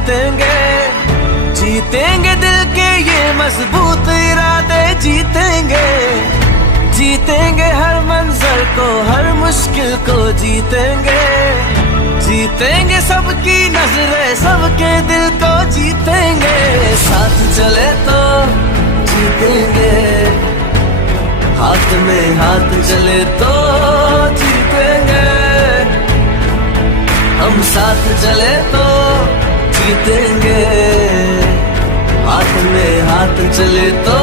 जीतेंगे, जीतेंगे दिल के ये मजबूत इरादे, जीतेंगे, जीतेंगे हर मंजर को, हर मुश्किल को जीतेंगे, जीतेंगे सबकी नजरें, सबके दिल को जीतेंगे। साथ चले तो जीतेंगे, हाथ में हाथ चले तो जीतेंगे, हम साथ चले तो जीतेंगे, हाथ में हाथ चले तो